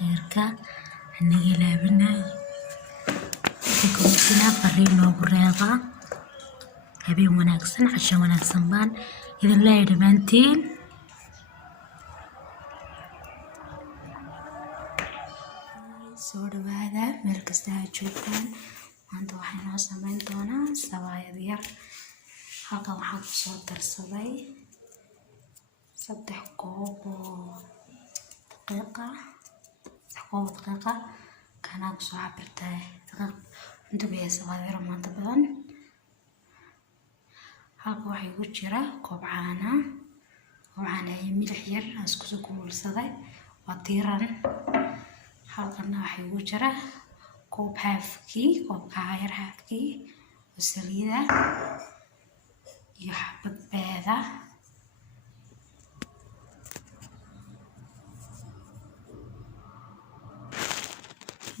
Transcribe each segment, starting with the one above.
sheerka aniga laabinay كنا فرينا وقريبا هبي وناكسن عشان وناكسن بان إذا لا يدمانتين سورة هذا مركز تاجوكان وانتو وحين وصمين دونا سوايا ديار halkan waxaan kusoo darsaday 3 koob daqiiqa kana kusoo cabirtay inta beesa waa yar maanta badan halka waxay ku jira koob caana ay milix yar isku soo kululsaday waa tiiran halkan waxay ku jira koob haafkii saliida iyo xabad beeda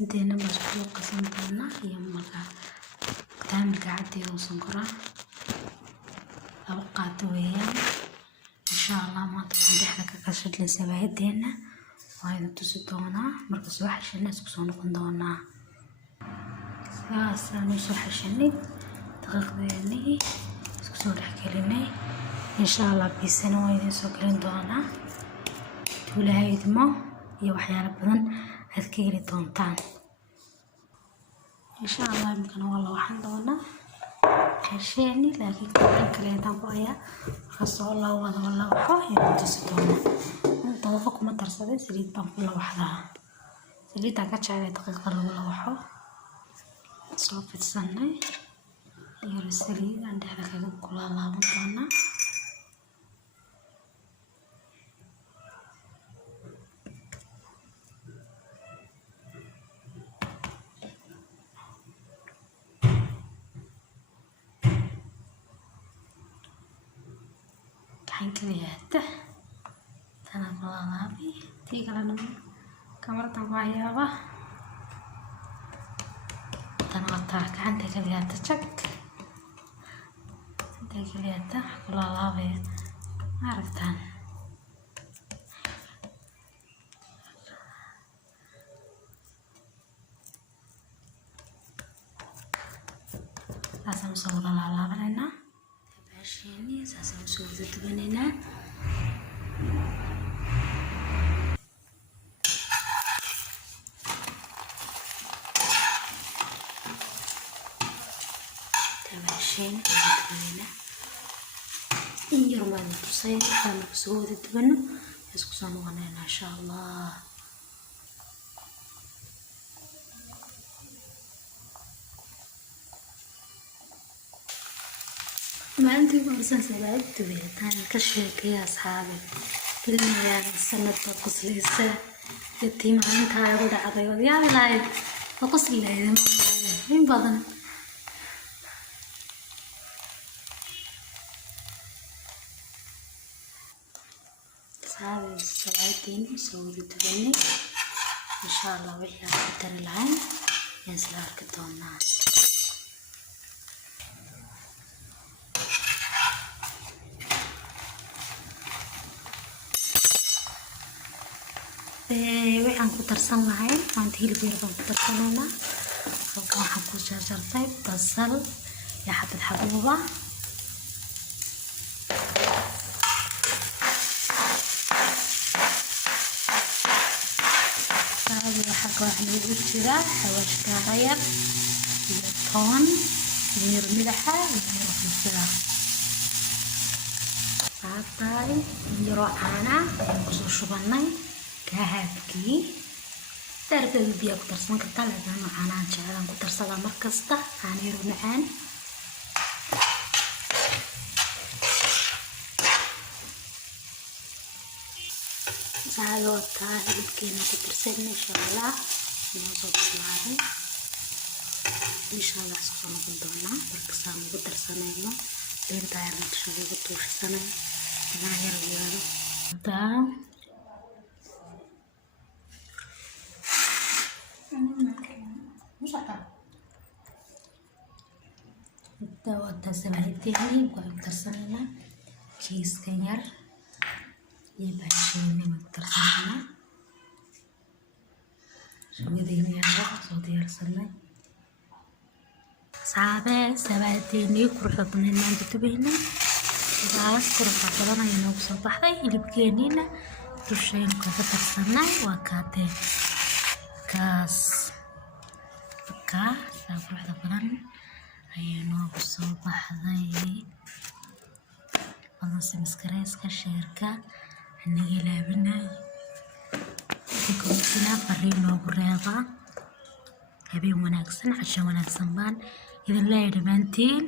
inteena mas'uul qasan doona iyo marka taamilka cadeeyo sonkora laba qaato weeyaan insha Allah maanta dhexda ka qashadle sabaaydeena waa inuu tusi doona marka soo xashana isku soo noqon doona saasaan soo xashanay daqiiqdeeni soo dhaxgelinay insha Allah bisana waa idin soo galin doona tuulahaydmo iyo waxyaalo badan aad ka heli doontaan insha Allah imkana waa la waxan doona qasheeni laakiin kan kale intaan ku ayaa kasoo la wada waxo inuu tusi doona inta waxa kuma darsaday saliid baan ku la waxdaa saliidda ka jacay daqiiqda lagu la waxo soo fidsanay iyo saliid aan dhexda kaga kulaalaaban doona kan kaliyaata tana kulaalaabi tii kalena kamartan ku hayaaba tana wataa gacanta kaliyaata jag kaliyaata kulaalaabe aragtaan saasaan soo kulaalaabanayna baasheeni saasaan soo dubanayna baasheeni in yar ma tusay aan soo dubano isku soo noqonayna insha Allah ما أنتي فرصة سبعة تبيتان كشيك يا أصحابي كلنا سنة قص لسه يتيم عن تايرو دعوة يا بلاي فقص لي من بدن أصحابي السبعتين سووا تبني إن شاء الله وحيا قدر العين ينزل أركضونا waxaan ku darsan lahay maanta hilib yar baan ku darsanayna halkan waxaan ku jarjartay basal iyo xabad xabuuba waxaa waxaan ugu jira xawaash gaarayar iyo toon iyo milaxa iyo filfila saatay iyo caana ayaan ku soo shubanay كهافكي تعرف البيا كترسن كتا لازم معانا نشعلان كترسلا مركزتا عانيرو معان ساعدو التاهي بكينا كترسن إن شاء الله نوصل بسلاحي إن شاء الله سوصنا بندونا بركسامو كترسنا إنو بين تاير نتشاقو كتوش سنة ناهير ويالو الدواء سبعتين وكترسنا كيس كنير يبقى شيء من كترسنا suugadayna yaa soo diyaarsanay saabe sabaateenii quruxda badan maanta tubayna sidaas quruxda badan ayay noogu soo baxday hilibkeeniina dusheen ka darsanay waa kaatee kaas quruxda badan ayay noogu soo baxday wada subscribe-ka sheerka aniga ilaabinay كنا فرينا وقريبا هبي وناكسن عشان وناكسن بان إذا لا يدبانتين